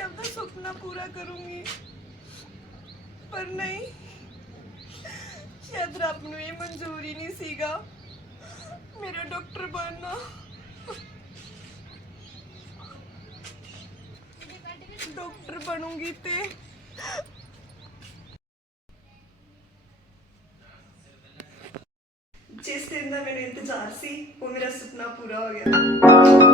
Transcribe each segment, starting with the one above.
ਆਪਦਾ ਸੁਪਨਾ ਪੂਰਾ ਕਰੂੰਗੀ। ਪਰ ਨਹੀਂ, ਸ਼ਾਇਦ ਰੱਬ ਨੂੰ ਇਹ ਮਨਜ਼ੂਰ ਹੀ ਨਹੀਂ ਸੀਗਾ ਮੇਰਾ ਡਾਕਟਰ ਬਣਨਾ। ਡਾਕਟਰ ਬਣੂੰਗੀ ਤੇ ਜਿਸ ਦਿਨ ਦਾ ਮੈਨੂੰ ਇੰਤਜ਼ਾਰ ਸੀ, ਉਹ ਮੇਰਾ ਸੁਪਨਾ ਪੂਰਾ ਹੋ ਗਿਆ।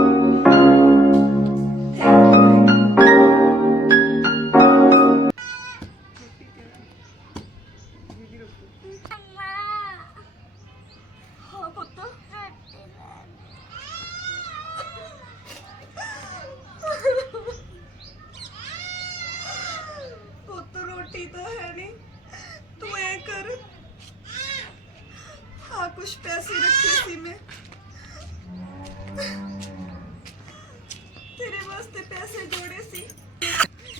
ਵਾਸਤੇ ਪੈਸੇ ਜੋੜੇ ਸੀ।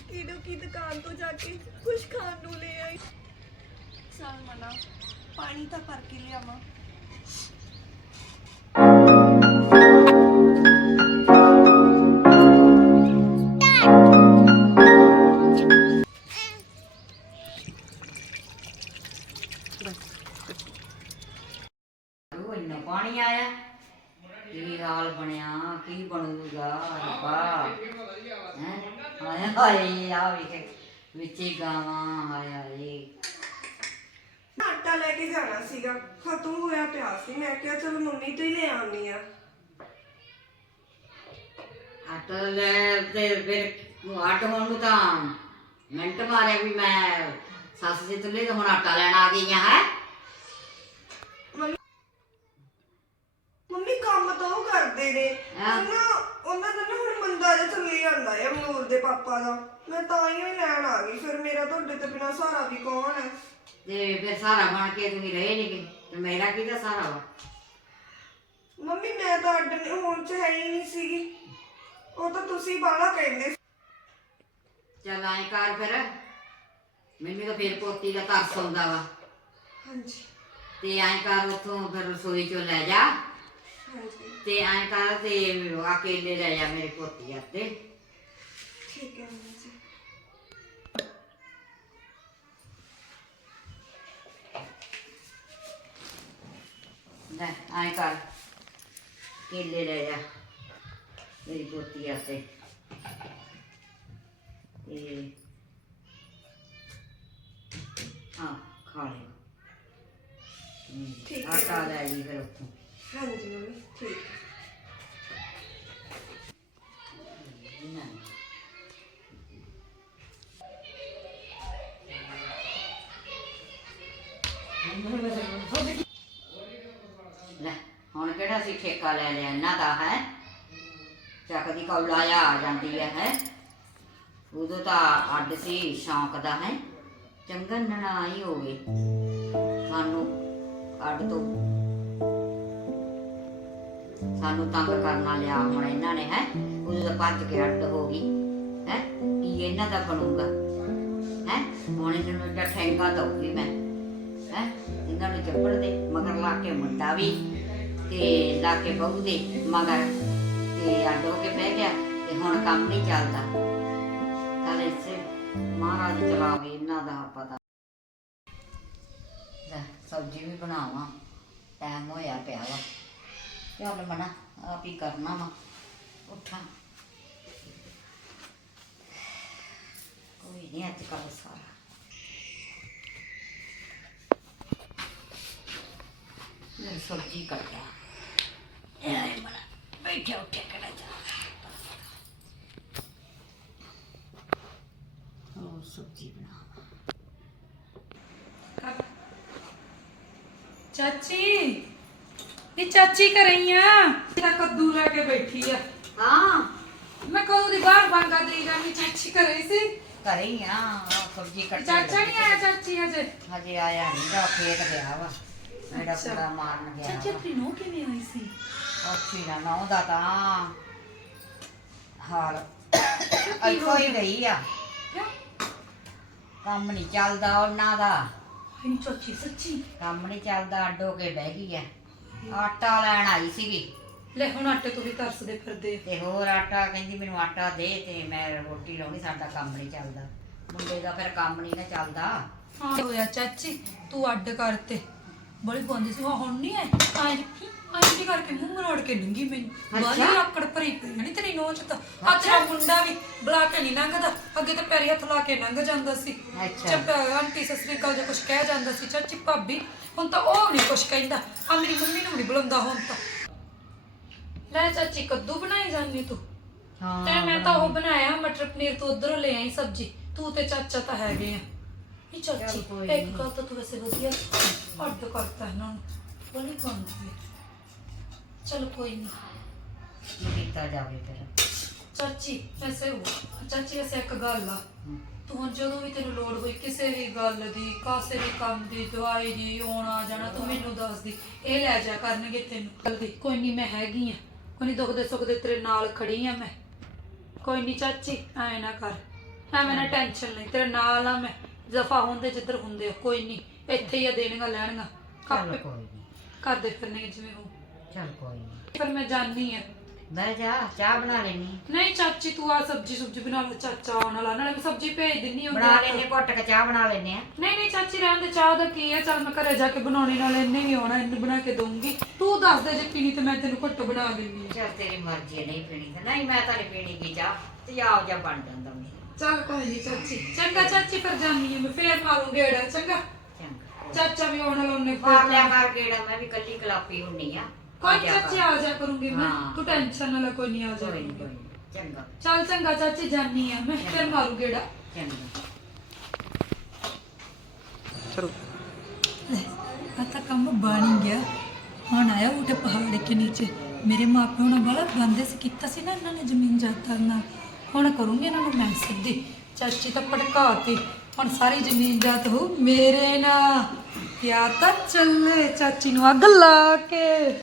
ਕੀੜੋ ਕੀ ਦੁਕਾਨ ਤੋਂ ਜਾ ਕੇ ਕੁਛ ਖਾਣ ਨੂੰ ਲੈ ਆਈ। ਚੱਲ ਮਨਾ ਪਾਣੀ ਤਾਂ ਭਰ ਕੇ ਲਿਆਵਾਂ। ਉਹ ਇੰਨਾ ਪਾਣੀ ਆਇਆ? ਕੀ ਹਾਲ ਬਣਿਆ ਕੀ ਬਣੂਗਾ ਰੱਬਾ? ਹਾਏ ਹਾਏ ਆ ਵੇਖ ਵਿੱਚੇ ਗਾਵਾਂ ਹਾਏ ਹਾਏ। ਆਟਾ ਲੈ ਕੇ ਜਾਣਾ ਸੀਗਾ ਖਤਮ ਹੋਇਆ ਪਿਆ ਸੀ ਮੈਂ ਕਿਹਾ ਚਲ ਮੰਮੀ ਤੋਂ ਹੀ ਲੈ ਆਉਣੀ ਆ ਆਟਾ ਲੈ ਤੇ ਫਿਰ ਆਟ ਨੂੰ ਤਾਂ ਮਿੰਟ ਮਾਰਿਆ ਵੀ ਮੈਂ ਸੱਸ ਦੇ ਤੁੱਲੇ ਤੇ ਹੁਣ ਆਟਾ ਲੈਣ ਆ ਗਈ ਆ ਹੈ ਮੰਮੀ ਮੰਮੀ ਕੰਮ ਤਾਂ ਉਹ ਕਰਦੇ ਨੇ ਹਾਂ। ਨਾ ਉਹਨਾਂ ਦਾ ਨਾ ਹੁਣ ਮੰਦਾ ਜਿਹਾ ਚੱਲੀ ਜਾਂਦਾ ਹੈ ਅਮਨੂਰ ਦੇ ਪਾਪਾ ਦਾ। ਮੈਂ ਤਾਂ ਹੀ ਹੀ ਲੈਣ ਆ ਗਈ ਫਿਰ ਮੇਰਾ ਤੁਹਾਡੇ ਤੋਂ ਬਿਨਾ ਸਹਾਰਾ ਵੀ ਕੌਣ ਹੈ? ਤੇ ਫਿਰ ਸਾਰਾ ਬਣ ਕੇ ਤੁਸੀਂ ਰਹੇ ਨਹੀਂ ਤੇ ਮੇਰਾ ਕਿਹਦਾ ਸਾਰਾ ਵਾ? ਮੰਮੀ ਮੈਂ ਤਾਂ ਅੱਡ ਹੋਣ ਚ ਹੈ ਹੀ ਨਹੀਂ ਸੀਗੀ। ਉਹ ਤਾਂ ਤੁਸੀਂ ਬਾਹਲਾ ਕਹਿੰਦੇ ਸੀ। ਚੱਲ ਐਂ ਕਰ ਫਿਰ। ਮੈਨੂੰ ਤਾਂ ਫਿਰ ਪੋਤੀ ਦਾ ਤਰਸ ਆਉਂਦਾ ਵਾ। ਹਾਂਜੀ। ਤੇ ਐਂ ਕਰ ਉੱਥੋਂ ਫਿਰ ਰਸੋਈ ਚੋਂ ਲੈ ਜਾ। ਹਾਂਜੀ। ਤੇ ਐਂ ਕਰ ਤੇ ਅਕੇਲੇ ਲੈ ਜਾ ਮੇਰੇ ਪੋਤੀ ਹੱਥੇ ਠੀਕ ਹੈ ਮੰਮੀ ਜੀ। ਲੈ ਐਂ ਕਰ। ਕੇਲੇ ਲੈ ਜਾ ਮੇਰੀ ਪੋਤੀ ਹੱਥੇ ਤੇ ਹਾਂ ਖਾ ਲੈ ਠੀਕ ਹੈ। ਆਟਾ ਲੈ ਜੀ ਫਿਰ ਉੱਥੋਂ। ਹਾਂਜੀ ਮੰਮੀ ਠੀਕ ਲੈ, ਹੁਣ ਕਿਹੜਾ ਸੀ ਠੇਕਾ ਲੈ ਲਿਆ? ਇਹਨਾਂ ਦਾ ਹੈ। ਚੱਕ ਦੀ ਕੌਲਾ ਆ ਆ ਜਾਂਦੀ ਹੈ ਹੈ। ਉਦੋਂ ਤਾਂ ਅੱਡ ਸੀ, ਸ਼ੌਂਕ ਦਾ, ਹੈ। ਚੰਗਨ ਨਣਾ ਹੀ ਹੋਵੇ। ਸਾਨੂੰ ਅੱਡ ਤੋਂ ਸਾਨੂੰ ਤੰਗ ਕਰਨਾ ਲਿਆ ਹੁਣ ਇਹਨਾਂ ਨੇ, ਹੈ? ਉਦੋਂ ਤਾਂ ਭੱਜ ਕੇ ਅੱਡ ਹੋ ਗਈ, ਹੈ? ਕੀ ਇਹਨਾਂ ਦਾ ਬਣੂਗਾ? ਹੈ? ਹੁਣ ਇਹਨਾਂ ਨੂੰ ਜਾਂ ਠੈਂਗਾ ਦਊਗੀ ਮੈਂ, ਹੈ? ਇਹਨਾਂ ਨੂੰ ਚੱਪੜ ਦੇ, ਮਗਰ ਲਾ ਕੇ ਮੁੰਡਾ ਵੀ, ਤੇ ਲਾ ਕੇ ਬਹੂ ਦੇ ਮਗਰ, ਤੇ ਅੱਡ ਹੋ ਕੇ ਬਹਿ ਗਿਆ, ਤੇ ਹੁਣ ਕੰਮ ਨਹੀਂ ਚੱਲਦਾ। ਕੱਲ ਇਸੇ ਮਹਾਰਾਜ ਚਲਾਵੇ ਇਹਨਾਂ ਦਾ ਪਤਾ ਸਬਜ਼ੀ ਵੀ ਬਣਾਵਾਂ ਟਾਈਮ ਹੋਇਆ ਪਿਆ ਵਾ। ਚੱਲ ਮਨਾ ਆਪ ਹੀ ਕਰਨਾ ਵਾ ਉੱਠਾਂ ਕੋਈ ਨਹੀਂ ਅੱਜ ਕੱਲ ਸਾਰਾ ਮੈਂ ਸਬਜ਼ੀ ਕੱਟਾ ਇਹ ਆਏ ਮਨਾ ਬੈਠਿਆ ਉੱਠਿਆ ਕਰਾ ਜਾ ਉਹ ਸਬਜ਼ੀ ਬਣਾ ਚਾਚੀ ਇਹ ਚਾਚੀ ਕਰਈਆਂ ਤੇਰਾ ਕੱਦੂ ਲੈ ਕੇ ਬੈਠੀ ਆ। ਹਾਂ। ਮੈਂ ਕਦੋਂ ਦੀ ਬਾਹਰ ਬੰਗਾ ਦੇ ਜਾਨੀ ਚਾਚੀ ਕਰੇ ਸੀ। ਘਰੇ ਹੀ ਆ ਸਬਜ਼ੀ ਕੱਟ ਚਾਚਾ ਨਹੀਂ ਆਇਆ ਚਾਚੀ ਹਜੇ? ਹਜੇ ਆਇਆ ਨਹੀਂ ਜਾ ਖੇਤ ਗਿਆ ਵਾ। ਮੇਰਾ ਅੱਛਾ। ਕੁੜਾ ਮਾਰਨ ਗਿਆ ਚਾਚੀ ਆਪਣੀ ਨੋ ਕਿਵੇਂ ਆਈ ਸੀ? ਅੱਛੀ ਨਾ ਨੌ ਦਾ ਤਾਂ ਹਾਲ ਇੱਥੋਂ ਹੀ ਗਈ ਆ। ਕਿਉਂ? ਕੰਮ ਨਹੀਂ ਚੱਲਦਾ ਉਹਨਾਂ ਦਾ। ਹਾਈ ਚਾਚੀ ਸੱਚੀ। ਕੰਮ ਨਹੀਂ ਚੱਲਦਾ ਅੱਡ ਹੋ ਕੇ ਬਹਿ ਗਈ ਆ। ਆਟਾ ਲੈਣ ਆਈ ਸੀਗੀ। ਲੈ ਹੁਣ ਆਟੇ ਤੋਂ ਵੀ ਤਰਸਦੇ ਫਿਰਦੇ ਆ। ਤੇ ਹੋਰ ਆਟਾ ਕਹਿੰਦੀ ਮੈਨੂੰ ਆਟਾ ਦੇ ਤੇ ਮੈਂ ਰੋਟੀ ਲਾਉਣੀ ਸਾਡਾ ਕੰਮ ਨਹੀਂ ਚੱਲਦਾ। ਮੁੰਡੇ ਦਾ ਫਿਰ ਕੰਮ ਨਹੀਂ ਨਾ ਚੱਲਦਾ। ਹਾਂ ਹੋਇਆ ਚਾਚੀ? ਤੂੰ ਅੱਡ ਕਰਤੇ ਬੜੀ ਬੰਦੀ ਸੀ ਹੁਣ ਨਹੀਂ ਐ ਆਈ ਆਈ ਕਰਕੇ ਮੂੰਹ ਮਰੋੜ ਕੇ ਡਿੰਗੀ ਮੈਨੂੰ। ਬਾਲੀ ਅੱਛਾ। ਆਕੜ ਭਰੀ ਪਈ ਨਹੀਂ ਤੇਰੀ ਨੋਚ ਤਾਂ। ਦਾ ਮੁੰਡਾ ਵੀ ਬੁਲਾ ਕੇ ਨਹੀਂ ਲੰਘਦਾ। ਅੱਗੇ ਤੇ ਪੈਰੀ ਹੱਥ ਲਾ ਕੇ ਲੰਘ ਜਾਂਦਾ ਸੀ। ਅੱਛਾ। ਚੱਪ ਆਂਟੀ ਸਸਰੀ ਕਾਲ ਜੇ ਕੁਝ ਕਹਿ ਜਾਂਦਾ ਸੀ ਚਾਚੀ ਭਾਬੀ ਹੁਣ ਤਾਂ ਉਹ ਨਹੀਂ ਕੁਝ ਕਹਿੰਦਾ। ਆ ਮੇਰੀ ਮੰਮੀ ਨੂੰ ਨਹੀਂ ਬੁਲਾਉਂਦਾ ਹੁਣ ਤਾਂ। ਲੈ ਚਾਚੀ ਕੱਦੂ ਬਣਾਈ ਜਾਂਦੀ ਤੂੰ? ਹਾਂ। ਤੇ ਮੈਂ ਤਾਂ ਉਹ ਬਣਾਇਆ ਮਟਰ ਪਨੀਰ ਤੋਂ ਉਧਰੋਂ ਲੈ ਆਈ ਸਬਜੀ। ਤੂੰ ਤੇ ਚਾਚਾ ਤਾਂ ਹੈਗੇ ਆ। ਇਹ ਚਾਚੀ ਚੱਲ ਕੋਈ ਇੱਕ। ਗੱਲ ਤਾਂ ਤੂੰ ਵੈਸੇ ਵਧੀਆ ਅੱਡ ਕਰਤਾ ਇਹਨਾਂ ਨੂੰ। ਬੜੀ ਹੈ ਚਲ ਕੋਈ ਨਹੀਂ ਕੀ ਕੀਤਾ ਜਾਵੇ ਫਿਰ। ਚਾਚੀ ਵੈਸੇ ਉਹ ਚਾਚੀ ਵੈਸੇ ਇੱਕ ਗੱਲ ਆ। ਤੂੰ ਹੁਣ ਜਦੋਂ ਵੀ ਤੈਨੂੰ ਲੋੜ ਹੋਈ ਕਿਸੇ ਵੀ ਗੱਲ ਦੀ ਕਾਸੇ ਵੀ ਕੰਮ ਦੀ ਦਵਾਈ ਦੀ ਆਉਣਾ ਜਾਣਾ ਤੂੰ ਮੈਨੂੰ ਦੱਸ ਦੀ। ਇਹ ਲੈ ਜਾ ਕਰਨਗੇ ਤੈਨੂੰ। ਗੱਲ ਦੀ ਕੋਈ ਨਹੀਂ ਮੈਂ ਹੈਗੀ ਆ। ਕੋਈ ਨਹੀਂ ਦੁੱਖ ਦੇ ਸੁੱਖ ਦੇ ਤੇਰੇ ਨਾਲ ਖੜੀ ਆ ਮੈਂ। ਕੋਈ ਨਹੀਂ ਚਾਚੀ ਐ ਨਾ ਕਰ। ਐਵੇਂ ਨਾ ਟੈਨਸ਼ਨ ਲਈ ਤੇਰੇ ਨਾਲ ਆ ਮੈਂ। ਜ਼ਫਾ ਹੁੰਦੇ ਜਿੱਧਰ ਹੁੰਦੇ ਆ। ਕੋਈ ਨਹੀਂ ਇੱਥੇ ਹੀ ਆ ਦੇਣੀਆਂ ਲੈਣੀਆਂ। ਚੱਲ ਕਾਪੇ ਕੋਈ ਨਹੀਂ ਕਰਦੇ ਫਿਰਨੇ ਜਿਵੇਂ ਹੋ। ਚੱਲ ਕੋਈ ਨਹੀਂ ਪਰ ਮੈਂ ਜਾਣੀ ਆ। ਬਹਿ ਜਾ ਚਾਹ ਬਣਾ ਲੈਣੀ। ਨਹੀਂ ਚਾਚੀ ਤੂੰ ਆ ਸਬਜੀ ਸੁਬਜੀ ਬਣਾ ਲੈ ਚਾਚਾ ਆਉਣ ਵਾਲਾ ਨਾਲੇ ਮੈਂ ਸਬਜੀ ਭੇਜ ਦਿੰਨੀ ਹਾਂ ਬਣਾ ਲੈਣੇ ਘੁੱਟ ਕੇ ਚਾਹ ਬਣਾ ਲੈਣੇ ਆ ਨਹੀਂ ਨਹੀਂ ਚਾਚੀ ਰਹਿਣ ਦੇ ਚਾਹ ਦਾ ਕੀ ਹੈ ਚੱਲ ਮੈਂ ਘਰੇ ਜਾ ਕੇ ਬਣਾਉਣੀ ਨਾਲ ਇਹਨੇ ਵੀ ਆਉਣਾ ਇਹਨੂੰ ਬਣਾ ਕੇ ਦਊਂਗੀ। ਤੂੰ ਦੱਸ ਦੇ ਜੇ ਪੀਣੀ ਤੇ ਮੈਂ ਤੈਨੂੰ ਘੁੱਟ ਬਣਾ ਹਾਂ ਚੱਲ ਤੇਰੀ ਮਰਜ਼ੀ ਹੈ, ਨਹੀਂ ਪੀਣੀ ਤੇ। ਨਹੀਂ ਮੈਂ ਤਾਂ ਨਹੀਂ ਪੀਣੀ ਕੀ ਚਾਹ ਤੇ ਆਓ ਜਾ ਬਣ ਜਾਂਦਾ ਮੇਰਾ। ਚੱਲ ਕੋਈ ਨਹੀਂ ਚਾਚੀ ਚੰਗਾ ਚਾਚੀ ਫਿਰ ਜਾਨੀ ਹਾਂ ਮੈਂ ਫੇਰ ਮਾਰੂੰ ਗੇੜਾ ਚੰਗਾ। ਚੰਗਾ। ਚਾਚਾ ਵੀ ਆਉਣ ਵਾਲਾ ਉਹਨੇ ਮਾਰ ਲਿਆ ਮਾਰ ਗੇੜਾ ਮੈਂ ਵੀ ਕੱਲੀ ਕਲਾਪੀ ਹੁੰਨੀ ਆ। ਕੋਈ ਨੀ ਚਾਚੀ। ਆ ਜਾ ਕਰੂੰਗੀ ਮੈਂ। ਹਾਂ। ਤੂੰ ਟੈਨਸ਼ਨ ਨਾ ਲੈ ਕੋਈ ਨਹੀਂ ਆ ਜਾ ਕੋਈ ਨੀ, ਕੋਈ ਨੀ। ਚੰਗਾ। ਚੱਲ ਚੰਗਾ ਚਾਚੀ ਜਾਨੀ ਆ। ਮੈਂ ਫੇਰ ਮਾਰੂ ਗੇੜਾ। ਚੰਗਾ। ਆ ਤਾਂ ਕੰਮ ਬਣ ਹੀ ਗਿਆ। ਹੁਣ ਆਇਆ ਉਠੇ ਪਹਾੜ ਕੇ ਨੀਚੇ। ਮੇਰੇ ਮਾਪਿਆਂ ਨੇ ਬੜਾ ਬੰਦੇ ਸੀ ਕੀਤਾ ਸੀ ਨਾ ਇਹਨਾਂ ਨੇ ਜ਼ਮੀਨ ਜਾਇਦਾਦ ਨਾਲ। ਹੁਣ ਕਰੂੰਗੀ ਇਹਨਾਂ ਨੂੰ ਮੈਂ ਸਿੱਧੀ। ਚਾਚੀ ਤਾਂ ਭੜਕਾਤੀ ਹੁਣ ਸਾਰੀ ਜ਼ਮੀਨ ਜਾਤ ਹੋ ਮੇਰੇ ਨਾਲ। ਪਿਆਰ ਤਾਂ ਚੱਲੇ ਚਾਚੀ ਨੂੰ ਅੱਗ ਲਾ ਕੇ।